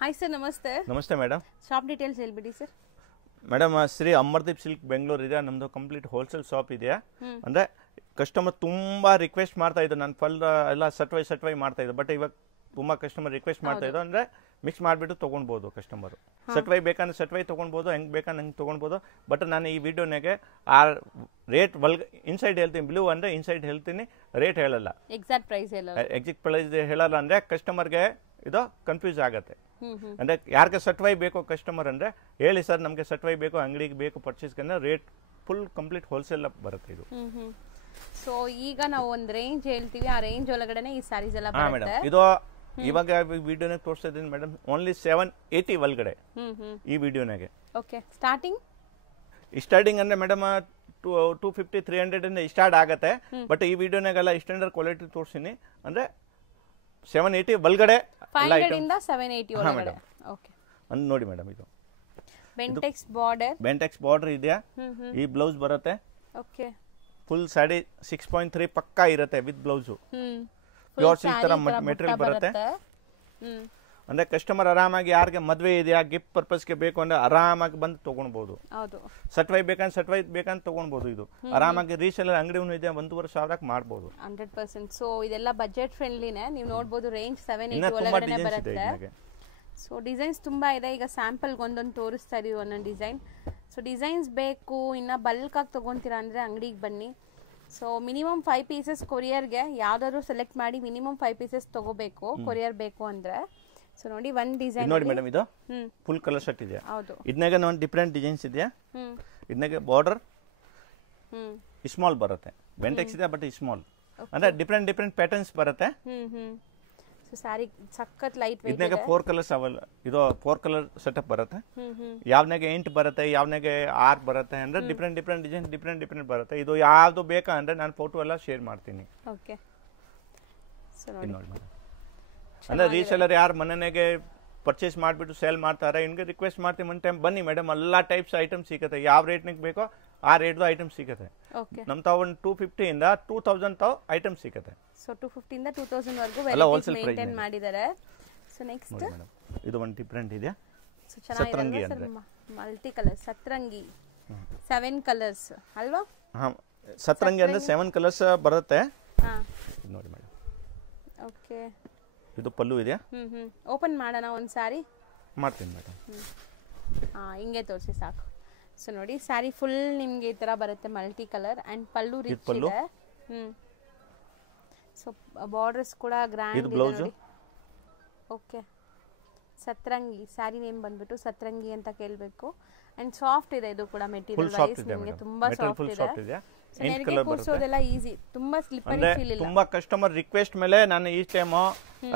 Hi sir, ನಮಸ್ತೆ. ನಮಸ್ತೆ madam. Shop details ಹೇಳ್ಬಿಡಿ sir. Madam, Shri Amardeep silk Bengaluru ಇದೆ. ನಮ್ಮದು ಕಂಪ್ಲೀಟ್ ಹೋಲ್ಸೇಲ್ ಶಾಪ್ ಇದೆಯಾ. ಅಂದರೆ ಕಸ್ಟಮರ್ ತುಂಬ ರಿಕ್ವೆಸ್ಟ್ ಮಾಡ್ತಾ ಇದ್ದು, ನಾನು ಫಲ್ ಎಲ್ಲ ಸಟ್ವೈ ಮಾಡ್ತಾ ಇದ್ದು. ಬಟ್ ಇವಾಗ ತುಂಬ ಕಸ್ಟಮರ್ ರಿಕ್ವೆಸ್ಟ್ ಮಾಡ್ತಾ ಇದ್ದು. ಅಂದರೆ ಮಿಕ್ಸ್ ಮಾಡಿಬಿಟ್ಟು ತೊಗೊಳ್ಬೋದು ಕಸ್ಟಮರು. ಸಟ್ವೈ ಬೇಕಂದ್ರೆ ಸಟ್ವೈ ತೊಗೊಳ್ಬೋದು, ಹೆಂಗೆ ಬೇಕಂದ್ರೆ ಹಂಗೆ ತೊಗೊಳ್ಬೋದು. ಬಟ್ ನಾನು ಈ ವಿಡಿಯೋನಾಗೆ ಆ ರೇಟ್ ಇನ್ಸೈಡ್ ಹೇಳ್ತೀನಿ. ಬ್ಲೂ ಅಂದರೆ ಇನ್ಸೈಡ್ ಹೇಳ್ತೀನಿ, ರೇಟ್ ಹೇಳಲ್ಲ. ಎಕ್ಸಾಕ್ಟ್ ಪ್ರೈಸ್ ಹೇಳಲ್ಲ ಅಂದರೆ ಕಸ್ಟಮರ್ಗೆ ಇದು ಕನ್ಫ್ಯೂಸ್ ಆಗುತ್ತೆ. ಅಂದರೆ ಯಾರಿಗೆ ಸಟ್ವೈ ಬೇಕು ಕಸ್ಟಮರ್ ಅಂದರೆ ಹೇಳಿ ಸರ್, ನಮಗೆ ಸಟ್ವೈ ಬೇಕು, ಅಂಗಡಿಗೆ ಬೇಕು ಪರ್ಚೇಸ್ಗೆ, ರೇಟ್ ಫುಲ್ ಕಂಪ್ಲೀಟ್ ಹೋಲ್ಸೇಲ್ ಬರುತ್ತೆ ಇದು. ಸೊ ಈಗ ನಾವು ಒಂದು ರೇಂಜ್ ಹೇಳ್ತೀವಿ, ಆ ರೇಂಜ್ ಒಳಗಡೆ ಈ ಸ್ಯಾರೀಸ್ ಎಲ್ಲ ಬರುತ್ತೆ. ಮೇಡಮ್, ಇದು ಇವಾಗ ವಿಡಿಯೋನಾಗ ತೋರಿಸ್ತಾ ಇದ್ದೀನಿ ಮೇಡಮ್. ಓನ್ಲಿ 780 ಒಳಗಡೆ ಈ ವಿಡಿಯೋನಾಗೆ. ಓಕೆ, ಸ್ಟಾರ್ಟಿಂಗ್ ಅಂದ್ರೆ ಮೇಡಮ್ 250 300 ಸ್ಟಾರ್ಟ್ ಆಗುತ್ತೆ. ಬಟ್ ಈ ವಿಡಿಯೋನಾಗೆಲ್ಲ ಸ್ಟ್ಯಾಂಡರ್ಡ್ ಕ್ವಾಲಿಟಿ ತೋರಿಸ್ತೀನಿ. ಅಂದ್ರೆ 780 ಒಳಗಡೆ 500 ಇಂದ 780 ಒಳಗಡೆ. ಓಕೆ, ಒಂದು ನೋಡಿ ಮೇಡಮ್, ಇದು ಬೆಂಟೆಕ್ಸ್ ಬಾರ್ಡರ್ ಇದೆಯಾ. ಈ ಬ್ಲೌಸ್ ಬರುತ್ತೆ. ಓಕೆ, ಫುಲ್ ಸ್ಯಾರಿ 6.3 ಪಕ್ಕಾ ಇರುತ್ತೆ ವಿತ್ ಬ್ಲೌಸ್. ಪ್ಯೂರ್ ಸಿಲ್ಕ್ ತರ ಮೆಟೀರಿಯಲ್ ಬರುತ್ತೆ. ಅಂದ್ರೆ ಕಸ್ಟಮರ್ ಆರಾಮಾಗಿ ಯಾರಿಗೆ ಮದುವೆ ಇದೆಯಾ, ಗಿಫ್ಟ್ ಪರ್ಪಸ್ಗೆ ಬೇಕು ಅಂದ್ರೆ ಆರಾಮಾಗಿ ಬಂದು ತಗೊಳ್ಬಹುದು. ಸಟ್ವೈ ಬೇಕಂತ ತಗೊಳ್ಬಹುದು. ಇದು ಆರಾಮಾಗಿ ರೀಸೇಲರ್ ಅಂಗಡಿ ಇದೆ, 1,500,000 ಮಾಡಬಹುದು 100%. ಸೊ ಇದೆಲ್ಲ ಬಜೆಟ್ ಫ್ರೆಂಡ್ಲಿನೇ. ನೀವು ನೋಡಬಹುದು ರೇಂಜ್ 780 ಒಳಗಡೆ ಬರುತ್ತೆ. ಸೊ ಡಿಸೈನ್ಸ್ ತುಂಬಾ ಇದೆ. ಈಗ ಸ್ಯಾಂಪಲ್ಗೆ ಒಂದೊಂದು ತೋರಿಸ್ತಾ ಇದೀವಿ ಒಂದೊಂದು ಡಿಸೈನ್. ಸೊ ಡಿಸೈನ್ಸ್ ಬೇಕು, ಇನ್ನ ಬಲ್ಕ್ ಆಗಿ ತಗೊಂತೀರಾ ಅಂದ್ರೆ ಅಂಗಡಿಗೆ ಬನ್ನಿ. ಸೊ ಮಿನಿಮಮ್ 5 ಪೀಸಸ್ ಕೊರಿಯರ್ಗೆ ಯಾವ್ದಾದ್ರು ಸೆಲೆಕ್ಟ್ ಮಾಡಿ ಮಿನಿಮಮ್ 5 ಪೀಸಸ್ ತಗೋಬೇಕು ಕೊರಿಯರ್ ಬೇಕು ಅಂದ್ರೆ. ಸೊ ನೋಡಿ, ಒಂದ್ ಡಿಸೈನ್ ನೋಡಿ ಮೇಡಮ್, ಇದು ಫುಲ್ ಕಲರ್ ಶರ್ಟ್ ಇದೆ. ಹೌದು, ಇದನ್ನಾಗ ಒಂದು ಡಿಫರೆಂಟ್ ಡಿಸೈನ್ಸ್ ಇದೆಯಾ. ಇದನ್ನಾಗ ಬಾರ್ಡರ್ ಸ್ಮಾಲ್ ಬರುತ್ತೆ. ಬೆಂಟೆಕ್ಸ್ ಇದೆ ಬಟ್ ಸ್ಮಾಲ್. ಅಂದ್ರೆ ಡಿಫರೆಂಟ್ ಪ್ಯಾಟರ್ನ್ಸ್ ಬರುತ್ತೆ. ಸೊ ಸಾರಿ ಸಖತ್ ಲೈಟ್ ವೇಟ್ ಇದೆ. ಇದನ್ನಾಗ 4 ಕಲರ್ಸ್ ಅವಲ್ಲ. ಇದು 4 ಕಲರ್ ಸೆಟಪ್ ಬರುತ್ತೆ. ಯಾವನಾಗ 8 ಬರುತ್ತೆ, ಯಾವನಾಗ 6 ಬರುತ್ತೆ. ಅಂದ್ರೆ ಡಿಫರೆಂಟ್ ಡಿಸೈನ್ ಡಿಫರೆಂಟ್ ಬರುತ್ತೆ. ಇದು ಯಾವ್ದು ಬೇಕಾ ಅಂದ್ರೆ ನಾನು ಫೋಟೋ ಎಲ್ಲ ಶೇರ್ ಮಾಡ್ತೀನಿ. ಓಕೆ, ಸೊ ನೋಡಿ ಮೇಡಮ್, ಅಂದ್ರೆ ರೀಸೇಲರ್ ಯಾರು ಮನೆಗೆ ಪರ್ಚೇಸ್ ಮಾಡಿಬಿಟ್ಟು ಸೇಲ್ ಮಾಡ್ತಾರೆ, ನಿಮಗೆ ರಿಕ್ವೆಸ್ಟ್ ಮಾಡ್ತೀನಿ ಒನ್ ಟೈಮ್ ಬನ್ನಿ ಮೇಡಮ್, ಎಲ್ಲ ಟೈಪ್ಸ್ ಐಟಮ್ ಸಿಗುತ್ತೆ. ಯಾವ ರೇಟ್ನಿಗೆ ಬೇಕೋ ಆ ರೇಟ್ದು ಐಟಮ್ ಸಿಗುತ್ತೆ. ನಮ್ಮ ತಾವು 250 ಇಂದ 2000 ತಾವು ಐಟಮ್ ಸಿಗುತ್ತೆ. ಸೊ 250 ಇಂದ 2000 ವರೆಗೂ ವೆರೈಟೀಸ್ ಮೇಂಟೈನ್ ಮಾಡಿದ್ದಾರೆ. ಸೊ ನೆಕ್ಸ್ಟ್ ಇದು ಒಂದು ಡಿಫರೆಂಟ್ ಇದೆ. ಸೊ ಚೆನ್ನಾಗಿದೆ ಸರ್, ಮಲ್ಟಿ ಕಲರ್ ಸತ್ರಂಗಿ 7 ಕಲರ್ಸ್ ಅಲ್ವಾ? ಹಾ, ಸತ್ರಂಗಿ ಅಂದ್ರೆ 7 ಕಲರ್ಸ್ ಬರುತ್ತೆ. ಹಾ, ನೋಡಿ ಮೇಡಮ್. ಓಕೆ, ಇದು ಪಲ್ಲು ಇದೆಯಾ. ಓಪನ್ ಮಾಡೋಣ ಒಂದು ಸಾರಿ. ಮಾಡ್ತೀನಿ ಮೇಡಮ್. ಹಾ, ಹಿಂಗೆ ತೋರಿಸಿ ಸಾಕು. ಸೊ ನೋಡಿ, ಸ್ಯಾರಿ ಫುಲ್ ನಿಮ್ಗೆ ಈ ತರ ಬರುತ್ತೆ, multi colour and pallu rich ಇದೆ. ಸೊ ಬಾರ್ಡರ್ಸ್ ಕೂಡ ಗ್ರ್ಯಾಂಡ್ ಇದೆ ನೋಡಿ. ಓಕೆ, ಸತ್ರಂಗಿ ಸ್ಯಾರಿ ನೇಮ್ ಬಂದ್ಬಿಟ್ಟು ಸತ್ರಂಗಿ ಅಂತ ಕೇಳಬೇಕು. ಅಂಡ್ ಸಾಫ್ಟ್ ಇದೆ. ಇದು ಕೂಡ ಮೆಟೀರಿಯಲ್ ವೈಸ್ ನಿಮಗೆ ತುಂಬಾ ಸಾಫ್ಟ್ ಇದೆ. ಕೂರ್ಸೋದೆಲ್ಲ ಈಸಿ, ತುಂಬಾ ಸ್ಲಿಪ್ಪರಿ ಫೀಲ್ ಇಲ್ಲ. ತುಂಬಾ ಕಸ್ಟಮರ್ ರಿಕ್ವೆಸ್ಟ್ ಮೇಲೆ ನಾನು ಈ ಟೈಮ್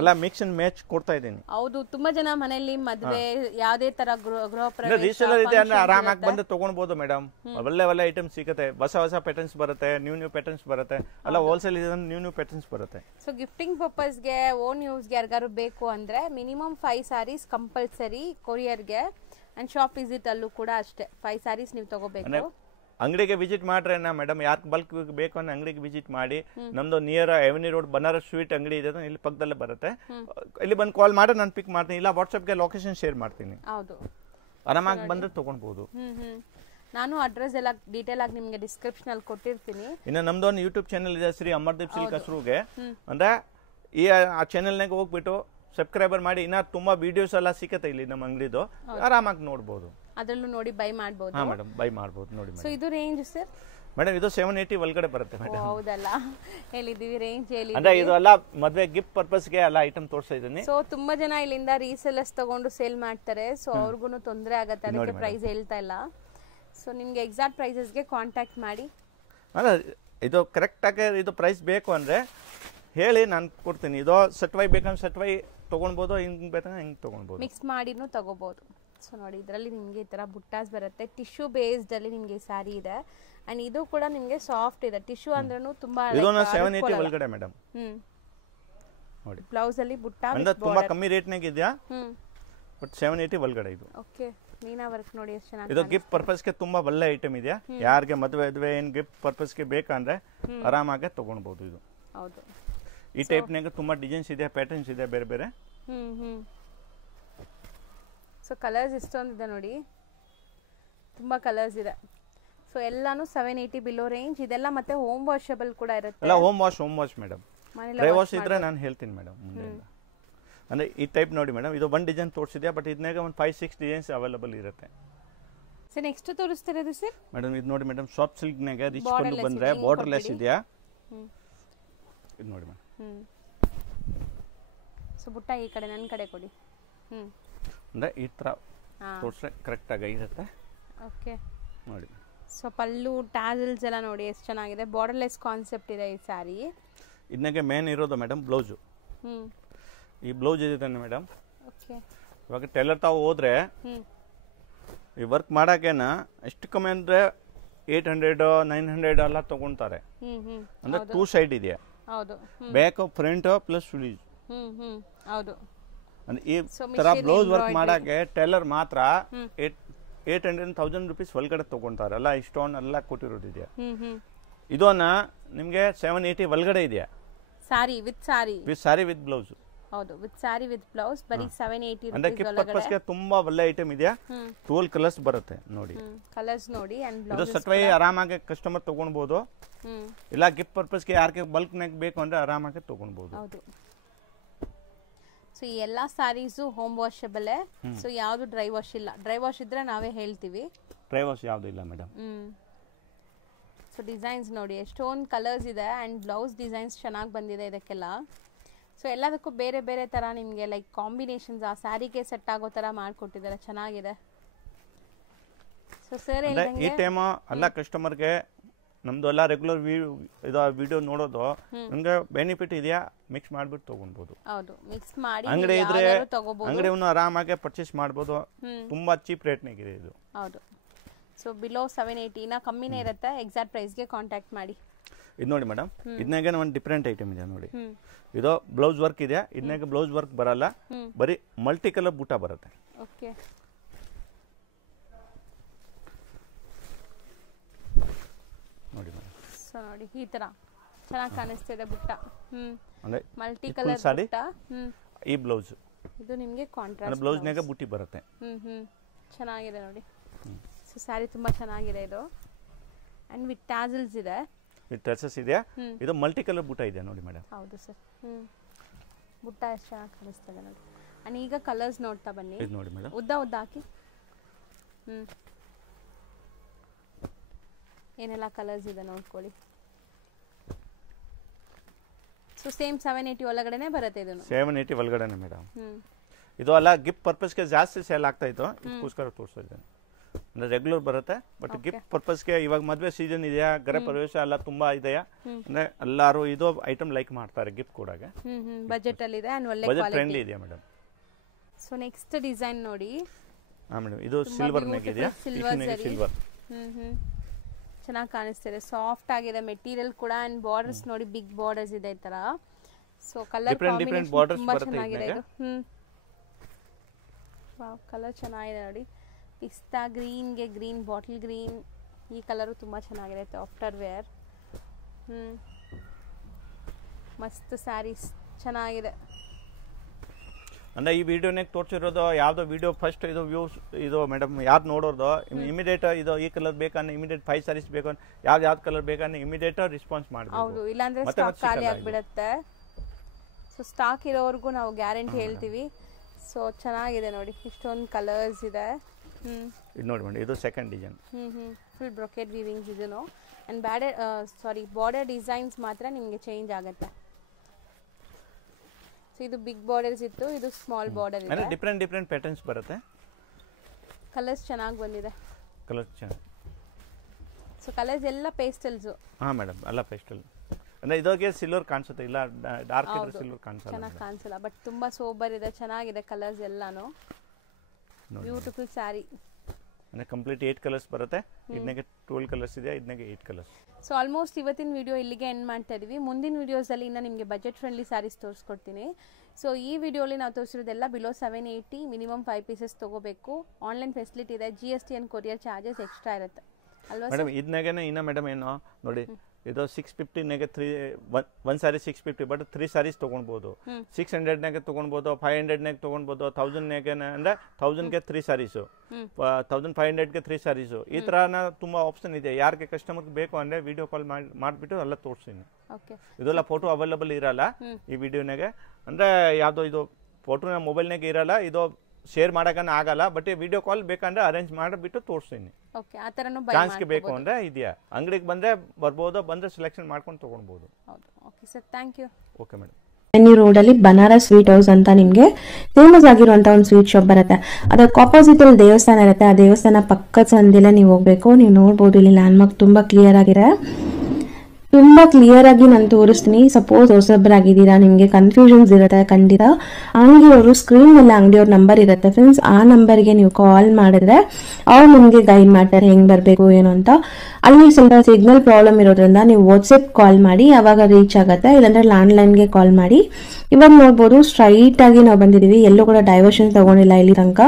ಎಲ್ಲ ಮಿಕ್ಸ್ ಅಂಡ್ ಮ್ಯಾಚ್ ಕೊಡ್ತಾ ಇದ್ದೀನಿ. ಹೌದು, ತುಂಬಾ ಜನ ಮನೆಯಲ್ಲಿ ಮದುವೆ ಯಾವ್ದೇ ತರ ಗೃಹ ಪ್ರವೇಶ ರೀಸೇಲರ್ ಇದೆ ಅಂದ್ರೆ ಆರಾಮಾಗಿ ಬಂದು ತಗೊಳ್ಬಹುದು ಮೇಡಮ್. ಒಳ್ಳೆ ಐಟಮ್ ಸಿಗುತ್ತೆ. ಹೊಸ ಪ್ಯಾಟರ್ನ್ಸ್ ಬರುತ್ತೆ, ನ್ಯೂ ಪ್ಯಾಟರ್ನ್ಸ್ ಬರುತ್ತೆ. ಅಲ್ಲ ಹೋಲ್ಸೇಲ್ ಇದೆ, ನ್ಯೂ ಪ್ಯಾಟರ್ನ್ಸ್ ಬರುತ್ತೆ. ಸೊ ಗಿಫ್ಟಿಂಗ್ ಪರ್ಪಸ್ಗೆ, ಓನ್ ಯೂಸ್ಗೆ ಯಾರಿಗಾರು ಬೇಕು ಅಂದ್ರೆ ಮಿನಿಮಮ್ 5 ಸ್ಯಾರೀಸ್ ಕಂಪಲ್ಸರಿ ಕೊರಿಯರ್ಗೆ. ಅಂಡ್ ಶಾಪ್ ವಿಸಿಟ್ ಅಲ್ಲೂ ಕೂಡ ಅಷ್ಟೇ 5 ಸ್ಯಾರೀಸ್ ನೀವು ತಗೋಬೇಕು. ಅಂಗಡಿಗೆ ವಿಸಿಟ್ ಮಾಡ್ರೆ ಮೇಡಮ್, ಯಾಕೆ ಬಲ್ಕ್ ಬೇಕು ಅಂದ್ರೆ ಅಂಗಡಿಗೆ ವಿಸಿಟ್ ಮಾಡಿ. ನಮ್ದು ನಿಯರ್ ಎವನಿ ರೋಡ್ ಬನಾರಸ್ ಸ್ವೀಟ್ ಅಂಗಡಿ ಇದೆ, ಇಲ್ಲಿ ಪಕ್ಕದಲ್ಲೇ ಬರುತ್ತೆ. ಇಲ್ಲಿ ಬಂದು ಕಾಲ್ ಮಾಡಿ ನಾನು ಪಿಕ್ ಮಾಡ್ತೀನಿ, ಇಲ್ಲ ವಾಟ್ಸ್ಆಪ್ಗೆ ಲೊಕೇಶನ್ ಶೇರ್ ಮಾಡ್ತೀನಿ. ಹೌದು, ಆರಾಮಾಗಿ ಬಂದ್ರೆ ತಗೊಳ್ಬಹುದು. ನಾನು ಅಡ್ರೆಸ್ ಎಲ್ಲ ಡೀಟೇಲ್ ಆಗಿ ನಿಮಗೆ ಡಿಸ್ಕ್ರಿಪ್ಷನ್ ಅಲ್ಲಿ ಕೊಟ್ಟಿರ್ತೀನಿ. ಇನ್ನು ನಮ್ದು ಒಂದು ಯೂಟ್ಯೂಬ್ ಚಾನಲ್ ಇದೆ, ಶ್ರೀ ಅಮರ್ದೀಪ್ ಸಿಲ್ಕ್ ಹೆಸರುಗೆ. ಅಂದ್ರೆ ಈ ಆ ಚಾನೆಲ್ನಾಗ ಹೋಗ್ಬಿಟ್ಟು ಸಬ್ಸ್ಕ್ರೈಬರ್ ಮಾಡಿ. ಇನ್ನ ತುಂಬಾ ವಿಡಿಯೋಸ್ ಎಲ್ಲ ಸಿಗುತ್ತೆ ಇಲ್ಲಿ ನಮ್ಮ ಅಂಗಡಿದು, ಆರಾಮಾಗಿ ನೋಡಬಹುದು. ಅದರಲ್ಲೂ ನೋಡಿ ಬೈ ಮಾಡಬಹುದು. ಹಾ ಮೇಡಮ್, ಬೈ ಮಾಡಬಹುದು. ನೋಡಿ ಸೊ ಇದು ರೇಂಜ್ ಸರ್ ಮೇಡಮ್, ಇದು 780 ಒಳಗಡೆ ಬರುತ್ತೆ ಮೇಡಮ್. ಹೌದಲ್ಲ, ಹೇಳಿದೀವಿ ರೇಂಜ್ ಹೇಳಿ. ಅಂದ್ರೆ ಇದು ಎಲ್ಲ ಮದುವೆ ಗಿಫ್ಟ್ ಪರ್ಪಸ್ಗೆ ಎಲ್ಲ ಐಟಮ್ ತೋರಿಸ್ತಾ ಇದ್ದೀನಿ. ಸೊ ತುಂಬಾ ಜನ ಇಲ್ಲಿಂದ ರೀಸೇಲರ್ಸ್ ತಗೊಂಡು ಸೇಲ್ ಮಾಡ್ತಾರೆ. ಸೊ ಅವ್ರಿಗೂ ತೊಂದರೆ ಆಗುತ್ತೆ, ಅದಕ್ಕೆ ಪ್ರೈಸ್ ಹೇಳ್ತಾ ಇಲ್ಲ. ಸೊ ನಿಮ್ಗೆ ಎಕ್ಸಾಕ್ಟ್ ಪ್ರೈಸಸ್ಗೆ ಕಾಂಟ್ಯಾಕ್ಟ್ ಮಾಡಿ. ಅಲ್ಲ, ಇದು ಕರೆಕ್ಟ್ ಆಗಿ ಇದು ಪ್ರೈಸ್ ಬೇಕು ಅಂದ್ರೆ ಹೇಳಿ, ನಾನು ಕೊಡ್ತೀನಿ. ಇದು ಸಟ್ವೈ ಬೇಕಂದ್ರೆ ಸಟ್ವೈ ತಗೊಳ್ಬಹುದು, ಹಿಂಗ್ ಬೇಕಂದ್ರೆ ಹಿಂಗ್ ತಗೊಳ್ಬಹುದು, ಮಿಕ್ಸ್ ಮಾಡಿನೂ ತಗೋಬಹುದು. ಸೊ ನೋಡಿ, ಇದರಲ್ಲಿ ನಿಮಗೆ ಈ ತರ ಬುಟ್ಟಾಸ್ ಬರುತ್ತೆ. ಟಿಶ್ಯೂ ಬೇಸ್ಡ್ ಅಲ್ಲಿ ನಿಮಗೆ ಸ್ಯಾರಿ ಇದೆ. ಅಂಡ್ ಇದು ಕೂಡ ನಿಮಗೆ ಸಾಫ್ಟ್ ಇದೆ. ಟಿಶ್ಯೂ ಅಂದ್ರೂ ತುಂಬಾ 780 ಒಳಗಡೆ ಮೇಡಮ್. ನೋಡಿ, ಬ್ಲೌಸ್ ಅಲ್ಲಿ ಬುಟ್ಟ ಅಂದ್ರೆ ತುಂಬಾ ಕಮ್ಮಿ ರೇಟ್ ನಾಗ ಇದೆಯಾ, ಬಟ್ 780 ಒಳಗಡೆ ಇದು. ಓಕೆ, ಮೀನಾ ವರ್ಕ್ ನೋಡಿ ಎಷ್ಟು ಚೆನ್ನಾಗಿ. ಇದು ಗಿಫ್ಟ್ ಪರ್ಪಸ್ಗೆ ತುಂಬಾ ಒಳ್ಳೆ ಐಟಮ್ ಇದೆಯಾ. ಯಾರಿಗೆ ಮದುವೆ ಏನ್ ಗಿಫ್ಟ್ ಪರ್ಪಸ್ಗೆ ಬೇಕಂದ್ರೆ ಆರಾಮಾಗಿ ತಗೊಳ್ಬಹುದು. ಇದು ಹೌದು, ಈ ಟೈಪ್ ನಾಗ ತುಂಬಾ ಡಿಸೈನ್ಸ್ ಇದೆ, ಪ್ಯಾಟರ್ನ್ಸ್ ಇದೆ ಬೇರೆ ಬೇರೆ. ಸೊ ಕಲರ್ಸ್ ಇಷ್ಟೊಂದಿದೆ ನೋಡಿ, ತುಂಬ ಕಲರ್ಸ್ ಇದೆ. ಸೊ ಎಲ್ಲಾನು 780 ಬಿಲೋ ರೇಂಜ್. ಇದೆಲ್ಲ ಮತ್ತೆ ಹೋಮ್ ವಾಷಬಲ್ ಕೂಡ ಇರುತ್ತೆ. ಅಲ್ಲ home wash madam. Dry wash ಇದ್ರೆ ನಾನು ಹೇಳ್ತೀನಿ ಮೇಡಮ್ ಮುಂದೆಯಿಂದ. ಅಂದರೆ ಈ ಟೈಪ್ ನೋಡಿ ಮೇಡಮ್, ಇದು ಒಂದು ಡಿಸೈನ್ ತೋರಿಸಿದ್ಯಾ, ಬಟ್ ಇದನ್ನಾಗ ಒಂದು 5-6 ಡಿಸೈನ್ಸ್ ಅವೈಲಬಲ್ ಇರುತ್ತೆ. ಸರ್ ನೆಕ್ಸ್ಟ್ ತೋರಿಸ್ತಿರೋದು ಸರ್ ಮೇಡಮ್ ಇದು ನೋಡಿ ಮೇಡಮ್, ಸಾಫ್ಟ್ ಸಿಲ್ಕ್ನಾಗ ರಿಚ್ ಕೊಂಡು ಬಂದರೆ ಬಾರ್ಡರ್ಲೆಸ್ ಇದೆಯಾ, ಇದು ನೋಡಿ ಮೇಡಮ್. ಸೊ ಬುಟ್ಟ ಈ ಕಡೆ ನನ್ನ ಕಡೆ ಕೊಡಿ. ಅಂದರೆ ಈ ಥರ ತೋರಿಸ್ರೆ ಕರೆಕ್ಟಾಗಿ ಇರುತ್ತೆ. ಓಕೆ ನೋಡಿ. ಸೊ ಪಲ್ಲು ಟ್ಯಾಸಲ್ಸ್ ಎಲ್ಲ ನೋಡಿ ಎಷ್ಟು ಚೆನ್ನಾಗಿದೆ. ಬಾರ್ಡರ್ಲೆಸ್ ಕಾನ್ಸೆಪ್ಟ್ ಇದೆ ಈ ಸ್ಯಾರಿ. ಇದನ್ನಾಗೆ ಮೇನ್ ಇರೋದು ಮೇಡಮ್ ಬ್ಲೌಸು. ಈ ಬ್ಲೌಸ್ ಇದೆ ಮೇಡಮ್. ಓಕೆ. ಇವಾಗ ಟೈಲರ್ ತಾವು ಹೋದ್ರೆ ಈ ವರ್ಕ್ ಮಾಡೋಕ್ಕೇನ ಎಷ್ಟು ಕಮ್ಮಿ ಅಂದರೆ 800-900 ಎಲ್ಲ ತೊಗೊಳ್ತಾರೆ. ಅಂದರೆ 2 ಸೈಡ್ ಇದೆಯಾ, ಹೌದು, ಬ್ಯಾಕ್ ಫ್ರಂಟ್ ಪ್ಲಸ್ ಸ್ಲೀವ್ಸ್. ಹೌದು. ಅಂದ್ರೆ ಈ ತರ ಬ್ಲೌಸ್ ವರ್ಕ್ ಮಾಡೋಕ್ಕೆ ಟೈಲರ್ ಮಾತ್ರ 800-1000 rupees ಒಳಗಡೆ ತೊಗೊಳ್ತಾರೆ. ಎಲ್ಲ ಇಷ್ಟೊಂದು ಎಲ್ಲ ಕೊಟ್ಟಿರೋದಿದೆಯಾ. ಇದನ್ನ ನಿಮಗೆ 780 ಒಳಗಡೆ ಇದೆಯಾ. ಸಾರಿ ವಿತ್ ಸಾರಿ ವಿತ್ ಬ್ಲೌಸ್. ಹೌದು, ವಿತ್ ಸಾರಿ ವಿತ್ ಬ್ಲೌಸ್ ಬರೀ 780 ಅಂದ್ರೆ ಗಿಫ್ಟ್ ಪರ್ಪಸ್ ಗೆ ತುಂಬಾ ಒಳ್ಳೆ ಐಟಮ್ ಇದೆಯಾ. 12 ಕಲರ್ಸ್ ಬರುತ್ತೆ ನೋಡಿ. ಕಲರ್ಸ್ ನೋಡಿ ಅಂಡ್ ಇದು ಸಟ್ವೈ ಆರಾಮಾಗಿ ಕಸ್ಟಮರ್ ತಗೊಳ್ಬಹುದು. ಇಲ್ಲ ಗಿಫ್ಟ್ ಪರ್ಪಸ್ ಗೆ ಯಾರಿಗೆ ಬಲ್ಕ್ ನಾಗ ಬೇಕು ಅಂದ್ರೆ ಆರಾಮಾಗಿ ತಗೊಳ್ಬಹುದು. ಹೌದು. ಸೊ ಈ ಎಲ್ಲಾ ಸ್ಯಾರೀಸು ಹೋಮ್ ವಾಷಬಲ್. ಸೊ ಯಾವುದು ಡ್ರೈ ವಾಶ್ ಇಲ್ಲ. ಡ್ರೈ ವಾಶ್ ಇದ್ರೆ ನಾವೇ ಹೇಳ್ತೀವಿ. ಡ್ರೈ ವಾಶ್ ಯಾವುದು ಇಲ್ಲ ಮೇಡಮ್. ಸೊ ಡಿಸೈನ್ಸ್ ನೋಡಿ ಎಷ್ಟೊಂದು ಕಲರ್ಸ್ ಇದೆ ಅಂಡ್ ಬ್ಲೌಸ್ ಡಿಸೈನ್ಸ್ ಚೆನ್ನಾಗಿ ಬಂದಿದೆ ಇದಕ್ಕೆಲ್ಲ. ಸೊ ಎಲ್ಲದಕ್ಕೂ ಬೇರೆ ಬೇರೆ ಥರ ನಿಮಗೆ ಲೈಕ್ ಕಾಂಬಿನೇಷನ್ಸ್ ಆ ಸ್ಯಾರಿಗೆ ಸೆಟ್ ಆಗೋ ಥರ ಮಾಡಿಕೊಟ್ಟಿದ್ದಾರೆ, ಚೆನ್ನಾಗಿದೆ. ಸೊ ಸರ್ ಈ ಟೈಮ್ ಎಲ್ಲ ಕಸ್ಟಮರ್ಗೆ ನಮ್ದು ಎಲ್ಲ ರೆಗ್ಯುಲರ್ ಇದು ವಿಡಿಯೋ ನೋಡೋದು ನಮ್ಗೆ ಬೆನಿಫಿಟ್ ಇದೆಯಾ, ಮಿಕ್ಸ್ ಮಾಡಿಬಿಟ್ಟು ತಗೊಳ್ಬಹುದು. ಹೌದು, ಮಿಕ್ಸ್ ಮಾಡಿ ಅಂಗಡಿ ಇದ್ರೆ ಅಂಗಡಿಯನ್ನು ಆರಾಮಾಗಿ ಪರ್ಚೇಸ್ ಮಾಡ್ಬೋದು. ತುಂಬಾ ಚೀಪ್ ರೇಟ್ನಾಗ ಇದೆ ಇದು. ಹೌದು. ಸೊ ಬಿಲೋ 780 ನ ಕಮ್ಮಿನೇ ಇರುತ್ತೆ. ಎಕ್ಸಾಕ್ಟ್ ಪ್ರೈಸ್ಗೆ ಕಾಂಟ್ಯಾಕ್ಟ್ ಮಾಡಿ. ಇದು ನೋಡಿ ಮೇಡಮ್, ಇದನ್ನಾಗೆ ಒಂದು ಡಿಫ್ರೆಂಟ್ ಐಟಮ್ ಇದೆ ನೋಡಿ. ಇದು ಬ್ಲೌಸ್ ವರ್ಕ್ ಇದೆ. ಇದನ್ನಾಗೆ ಬ್ಲೌಸ್ ವರ್ಕ್ ಬರಲ್ಲ, ಬರೀ ಮಲ್ಟಿ ಕಲರ್ ಬೂಟ ಬರುತ್ತೆ. ಓಕೆ. ನೋಡಿ ಮೇಡಮ್. ಸೊ ನೋಡಿ ಈ ತರ ಚೆನ್ನಾಗಿ ಕಾಣಿಸ್ತಿದೆ ಬುಟ್ಟ. ಅಂದ್ರೆ ಮಲ್ಟಿ ಕಲರ್ ಬುಟ್ಟ. ಈ ಬ್ಲೌಸ್ ಇದು ನಿಮಗೆ ಕಾಂಟ್ರಾಸ್ಟ್ ಬ್ಲೌಸ್ ನಾಗ ಬುಟ್ಟಿ ಬರುತ್ತೆ. ಚೆನ್ನಾಗಿದೆ ನೋಡಿ. ಸೊ ಸ್ಯಾರಿ ತುಂಬಾ ಚೆನ್ನಾಗಿದೆ ಇದು. ಅಂಡ್ ವಿತ್ ಟ್ಯಾಸಲ್ಸ್ ಇದೆ. ವಿತ್ ಟ್ಯಾಸಲ್ಸ್ ಇದೆ. ಇದು ಮಲ್ಟಿ ಕಲರ್ ಬುಟ್ಟ ಇದೆ ನೋಡಿ ಮೇಡಮ್. ಹೌದು ಸರ್. ಬುಟ್ಟ ಎಷ್ಟು ಚೆನ್ನಾಗಿ ಕಾಣಿಸ್ತಿದೆ ನೋಡಿ. ಅಂಡ್ ಈಗ ಕಲರ್ಸ್ ನೋಡ್ತಾ ಬನ್ನಿ. ಇದು ನೋಡಿ ಮೇಡಮ್, ಉದ್ದ ಉದ್ದ ಹಾಕಿ. ಏನೆಲ್ಲ ಕಲರ್ಸ್ ಇದೆ ನೋಡ್ಕೊಳ್ಳಿ. ಸೊ ಸೇಮ್ 780 ಒಳಗಡೆನೆ ಬರುತ್ತೆ ಇದು. 780 ಒಳಗಡೆನೆ ಮೇಡಮ್. ಇದು ಅಲ್ಲ ಗಿಫ್ಟ್ ಪರ್ಪಸ್ಗೆ ಜಾಸ್ತಿ ಸೇಲ್ ಆಗ್ತಾ ಇತ್ತು, ಇದಕ್ಕೋಸ್ಕರ ತೋರಿಸ್ತಾ ಇದ್ದೇನೆ. ಅಂದ್ರೆ ರೆಗ್ಯುಲರ್ ಬರುತ್ತೆ, ಬಟ್ ಗಿಫ್ಟ್ ಪರ್ಪಸ್ಗೆ ಇವಾಗ ಮದುವೆ ಸೀಸನ್ ಇದೆಯಾ, ಗೃಹ ಪ್ರವೇಶ ಎಲ್ಲ ತುಂಬಾ ಇದೆಯಾ, ಅಂದ್ರೆ ಎಲ್ಲರೂ ಇದು ಐಟಮ್ ಲೈಕ್ ಮಾಡ್ತಾರೆ ಗಿಫ್ಟ್ ಕೊಡಾಗೆ. ಬಜೆಟ್ ಅಲ್ಲಿ ಇದೆ ಅಂಡ್ ಒಳ್ಳೆ ಬಜೆಟ್ ಫ್ರೆಂಡ್ಲಿ ಇದೆ ಮೇಡಮ್. ಸೊ ನೆಕ್ಸ್ಟ್ ಡಿಸೈನ್ ನೋಡಿ. ಹಾ ಮೇಡಮ್, ಇದು ಸಿಲ್ವರ್ ನೆಕ್ ಇದೆಯಾ. ಸಿಲ್ವರ್ ಚೆನ್ನಾಗಿ ಕಾಣಿಸ್ತಿದೆ. ಸಾಫ್ಟ್ ಆಗಿದೆ ಮೆಟೀರಿಯಲ್ ಕೂಡ ಅಂಡ್ ಬಾರ್ಡರ್ಸ್ ನೋಡಿ, ಬಿಗ್ ಬಾರ್ಡರ್ಸ್ ಇದೆ ಈ ತರ. ಸೊ ಕಲರ್ ಕಾಂಬಿನೇಷನ್ ತುಂಬಾ ಚೆನ್ನಾಗಿದೆ ಇದು. ವಾವ್, ಕಲರ್ ಚೆನ್ನಾಗಿದೆ ನೋಡಿ. ಪಿಸ್ತಾ ಗ್ರೀನ್ಗೆ ಗ್ರೀನ್ ಬಾಟಲ್ ಗ್ರೀನ್, ಈ ಕಲರು ತುಂಬ ಚೆನ್ನಾಗಿದೆ. ಆಫ್ಟರ್ ವೇರ್ ಮಸ್ತ್ ಸ್ಯಾರೀಸ್ ಚೆನ್ನಾಗಿದೆ. ಅಂದ್ರೆ ಈ ವಿಡಿಯೋನಾಗ ತೋರಿಸಿರೋದು ಯಾವ್ದೋ ವಿಡಿಯೋ ಫಸ್ಟ್ ಇದು ವ್ಯೂಸ್ ಇದು ಮೇಡಮ್, ಯಾವ್ದು ನೋಡೋದು ಇಮಿಡಿಯೇಟ್ ಇದು ಈ ಕಲರ್ ಬೇಕಂದ್ರೆ ಇಮಿಡಿಯೇಟ್ 5 sarees ಬೇಕಂದ್ರೆ ಯಾವ್ದು ಕಲರ್ ಬೇಕಂದ್ರೆ ಇಮಿಡಿಯೇಟ್ ರೆಸ್ಪಾನ್ಸ್ ಮಾಡಬೇಕು. ಹೌದು, ಇಲ್ಲಾಂದ್ರೆ ಸ್ಟಾಕ್ ಖಾಲಿ ಆಗಿಬಿಡುತ್ತೆ. ಸೊ ಸ್ಟಾಕ್ ಇರೋವರೆಗೂ ನಾವು ಗ್ಯಾರಂಟಿ ಹೇಳ್ತೀವಿ. ಸೊ ಚೆನ್ನಾಗಿದೆ ನೋಡಿ, ಇಷ್ಟೊಂದು ಕಲರ್ಸ್ ಇದೆ. ಇದು ನೋಡಿ ಮೇಡಮ್, ಇದು second design. Full brocade weavings ಇದನ್ನು. ಅಂಡ್ ಬಾರ್ಡರ್ ಡಿಸೈನ್ಸ್ ಮಾತ್ರ ನಿಮಗೆ ಚೇಂಜ್ ಆಗುತ್ತೆ. ಸೊ ಇದು ಬಿಗ್ ಬಾರ್ಡರ್ಸ್ ಇತ್ತು, ಇದು ಸ್ಮಾಲ್ ಬಾರ್ಡರ್ ಇದೆ. ಡಿಫ್ರೆಂಟ್ ಪ್ಯಾಟರ್ನ್ಸ್ ಬರುತ್ತೆ. ಕಲರ್ಸ್ ಚೆನ್ನಾಗಿ ಬಂದಿದೆ. ಕಲರ್ಸ್ ಚೆನ್ನಾಗಿ. ಸೊ ಕಲರ್ಸ್ ಎಲ್ಲ ಪೇಸ್ಟಲ್ಸ್. ಹಾ ಮೇಡಮ್, ಎಲ್ಲ ಪೇಸ್ಟಲ್. ಅಂದ್ರೆ ಇದಕ್ಕೆ ಸಿಲ್ವರ್ ಕಾಣಿಸುತ್ತೆ, ಇಲ್ಲ ಡಾರ್ಕ್ ಇದ್ರೆ ಸಿಲ್ವರ್ ಕಾಣಿಸಲ್ಲ. ಚೆನ್ನಾಗಿ ಕಾಣಿಸಲ್ಲ, ಬಟ್ ತುಂಬಾ ಸೋಬರ್ ಇದೆ, ಚೆನ್ನಾಗಿದೆ ಕಲರ್ಸ್ ಎಲ್ಲಾನು. ಬ್ಯೂಟಿಫುಲ್ ಸ್ಯಾರಿ. ಅಂದ್ರೆ ಕಂಪ್ಲೀಟ್ 8 ಕಲರ್ಸ್ ಬರುತ್ತೆ. ಇದಕ್ಕೆ 12 ಕಲರ್ಸ್ ಇದೆ, ಇದಕ್ಕೆ 8 ಕಲರ್ಸ್. ಸೊ ಆಲ್ಮೋಸ್ಟ್ ಇವತ್ತಿನ ವಿಡಿಯೋ ಇಲ್ಲಿಗೆ ಎಂಡ್ ಮಾಡ್ತಾ ಇದೀವಿ. ಮುಂದಿನ ವಿಡಿಯೋಸಲ್ಲಿ ಇನ್ನು ನಿಮಗೆ ಬಜೆಟ್ ಫ್ರೆಂಡ್ಲಿ ಸ್ಯಾರೀಸ್ ತೋರಿಸ್ಕೊಡ್ತೀನಿ. ಸೊ ಈ ವಿಡಿಯೋಲಿ ನಾವು ತೋರಿಸಿರೋದೆಲ್ಲ ಬಿಲೋ 780, ಮಿನಿಮಮ್ 5 pieces ತಗೋಬೇಕು. ಆನ್ಲೈನ್ ಫೆಸಿಲಿಟಿ ಇದೆ, GST and courier charges extra ಇರುತ್ತೆ ಅಲ್ವಾ ಮೇಡಮ್. ಇದನ್ನಾಗೇನೆ ಇನ್ನ ಮೇಡಮ್ ಏನು ನೋಡಿ, ಇದು 650 3 1 ಸ್ಯಾರಿ 650 ಬಟ್ 3 ಸ್ಯಾರೀಸ್ ತೊಗೊಳ್ಬೋದು. 600 ತೊಗೊಳ್ಬೋದು, 500 ತೊಗೊಳ್ಬೋದು, 1000 ಅಂದರೆ 1000ಗೆ 3 ಸ್ಯಾರೀಸು, 1500ಗೆ 3 ಸ್ಯಾರೀಸು. ಈ ಥರನ ತುಂಬ ಆಪ್ಷನ್ ಇದೆ. ಯಾರಿಗೆ ಕಸ್ಟಮರ್ಗೆ ಬೇಕು ಅಂದರೆ ವಿಡಿಯೋ ಕಾಲ್ ಮಾಡಿಬಿಟ್ಟು ಎಲ್ಲ ತೋರಿಸ್ತೀನಿ. ಇದೆಲ್ಲ ಫೋಟೋ ಅವೈಲಬಲ್ ಇರಲ್ಲ ಈ ವಿಡಿಯೋನಾಗೆ. ಅಂದರೆ ಯಾವುದೋ ಇದು ಫೋಟೋನ ಮೊಬೈಲ್ನಾಗೆ ಇರಲ್ಲ, ಇದು ಶೇರ್ ಮಾಡೋಕೆ ಆಗಲ್ಲ. ಬಟ್ ವಿಡಿಯೋ ಕಾಲ್ ಬೇಕಂದ್ರೆ ಅರೇಂಜ್ ಮಾಡಿಬಿಟ್ಟು ತೋರಿಸ್ತೀನಿ. ಚಾನ್ಸ್ಗೆ ಬೇಕು ಅಂದರೆ ಇದೆಯಾ, ಅಂಗಡಿಗೆ ಬಂದರೆ ಬರ್ಬೋದು, ಬಂದರೆ ಸೆಲೆಕ್ಷನ್ ಮಾಡ್ಕೊಂಡು ತೊಗೊಳ್ಬೋದು. Okay sir, thank you. Okay madam. ಎನ್ನಿ ರೋಡಲ್ಲಿ ಬನಾರಸ್ ಸ್ವೀಟ್ ಹೌಸ್ ಅಂತ ನಿಮಗೆ ಫೇಮಸ್ ಆಗಿರುವಂಥ ಒಂದು ಸ್ವೀಟ್ ಶಾಪ್ ಬರುತ್ತೆ. ಅದಕ್ಕೆ ಆಪೋಸಿಟ್ ಅಲ್ಲಿ ದೇವಸ್ಥಾನ ಇರುತ್ತೆ. ಆ ದೇವಸ್ಥಾನ ಪಕ್ಕದ ಸಂದಿಲ್ಲ ನೀವು ಹೋಗ್ಬೇಕು. ನೀವು ನೋಡ್ಬೋದು ಇಲ್ಲಿ ಲ್ಯಾಂಡ್ಮಾರ್ಕ್ ತುಂಬ ಕ್ಲಿಯರ್ ಆಗಿದೆ. ತುಂಬ ಕ್ಲಿಯರ್ ಆಗಿ ನಾನು ತೋರಿಸ್ತೀನಿ. ಸಪೋಸ್ ಹೊಸಬ್ರಾಗಿದ್ದೀರಾ, ನಿಮಗೆ ಕನ್ಫ್ಯೂಷನ್ಸ್ ಇರುತ್ತೆ ಖಂಡಿತ, ಅಂಗಡಿಯವರು ಸ್ಕ್ರೀನ್ ಮೇಲೆ ಅಂಗಡಿಯವ್ರ ನಂಬರ್ ಇರುತ್ತೆ ಫ್ರೆಂಡ್ಸ್. ಆ ನಂಬರ್ಗೆ ನೀವು ಕಾಲ್ ಮಾಡಿದ್ರೆ ಅವ್ರು ನಿಮಗೆ ಗೈಡ್ ಮಾಡ್ತಾರೆ ಹೆಂಗೆ ಬರಬೇಕು ಏನು ಅಂತ. ಅಲ್ಲಿ ಸ್ವಲ್ಪ ಸಿಗ್ನಲ್ ಪ್ರಾಬ್ಲಮ್ ಇರೋದ್ರಿಂದ ನೀವು ವಾಟ್ಸಪ್ ಕಾಲ್ ಮಾಡಿ, ಆವಾಗ ರೀಚ್ ಆಗುತ್ತೆ. ಇಲ್ಲಾಂದ್ರೆ ಲ್ಯಾಂಡ್ಲೈನ್ಗೆ ಕಾಲ್ ಮಾಡಿ. ಇವಾಗ ನೋಡ್ಬೋದು ಸ್ಟ್ರೈಟ್ ಆಗಿ ನಾವು ಬಂದಿದ್ದೀವಿ, ಎಲ್ಲೂ ಕೂಡ ಡೈವರ್ಷನ್ ತಗೊಂಡಿಲ್ಲ ಇಲ್ಲಿ ತನಕ.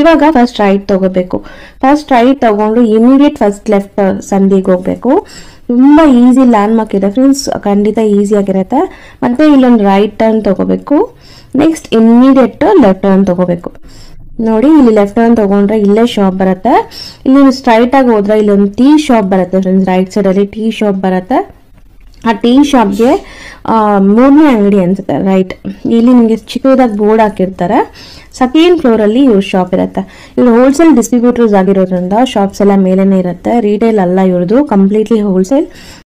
ಇವಾಗ ಫಸ್ಟ್ ರೈಟ್ ತಗೋಬೇಕು. ಫಸ್ಟ್ ರೈಟ್ ತಗೊಂಡು ಇಮಿಡಿಯೇಟ್ ಫಸ್ಟ್ ಲೆಫ್ಟ್ ಸಂದಿಗೆ ಹೋಗ್ಬೇಕು. ತುಂಬ ಈಸಿ ಲ್ಯಾಂಡ್ಮಾರ್ಕ್ ಇದೆ ಫ್ರೆಂಡ್ಸ್, ಖಂಡಿತ ಈಸಿ ಆಗಿರುತ್ತೆ. ಮತ್ತೆ ಇಲ್ಲೊಂದು ರೈಟ್ ಟರ್ನ್ ತಗೋಬೇಕು. ನೆಕ್ಸ್ಟ್ ಇಮಿಡಿಯೇಟ್ ಲೆಫ್ಟ್ ಟರ್ನ್ ತಗೋಬೇಕು. ನೋಡಿ ಇಲ್ಲಿ ಲೆಫ್ಟ್ ಟರ್ನ್ ತಗೊಂಡ್ರೆ ಇಲ್ಲೇ ಶಾಪ್ ಬರುತ್ತೆ. ಇಲ್ಲಿ ಸ್ಟ್ರೈಟ್ ಆಗಿ ಹೋದ್ರೆ ಇಲ್ಲೊಂದು ಟೀ ಶಾಪ್ ಬರುತ್ತೆ ಫ್ರೆಂಡ್ಸ್. ರೈಟ್ ಸೈಡ್ ಅಲ್ಲಿ ಟೀ ಶಾಪ್ ಬರುತ್ತೆ. ಆ ಟೀ ಶಾಪ್ಗೆ 3ನೇ ಅಂಗಡಿ ಅನ್ಸುತ್ತೆ ರೈಟ್. ಇಲ್ಲಿ ನಿಮಗೆ ಚಿಕ್ಕದಾಗಿ ಬೋರ್ಡ್ ಹಾಕಿರ್ತಾರೆ. ಸೆಕೆಂಡ್ ಫ್ಲೋರ್ ಅಲ್ಲಿ ಇವ್ರ ಶಾಪ್ ಇರುತ್ತೆ. ಇವ್ರು ಹೋಲ್ಸೇಲ್ ಡಿಸ್ಟ್ರಿಬ್ಯೂಟರ್ಸ್ ಆಗಿರೋದ್ರಿಂದ ಶಾಪ್ಸ್ ಎಲ್ಲ ಮೇಲೇನೆ ಇರುತ್ತೆ. ರಿಟೇಲ್ ಅಲ್ಲ ಇವ್ರದ್ದು, ಕಂಪ್ಲೀಟ್ಲಿ ಹೋಲ್ಸೇಲ್.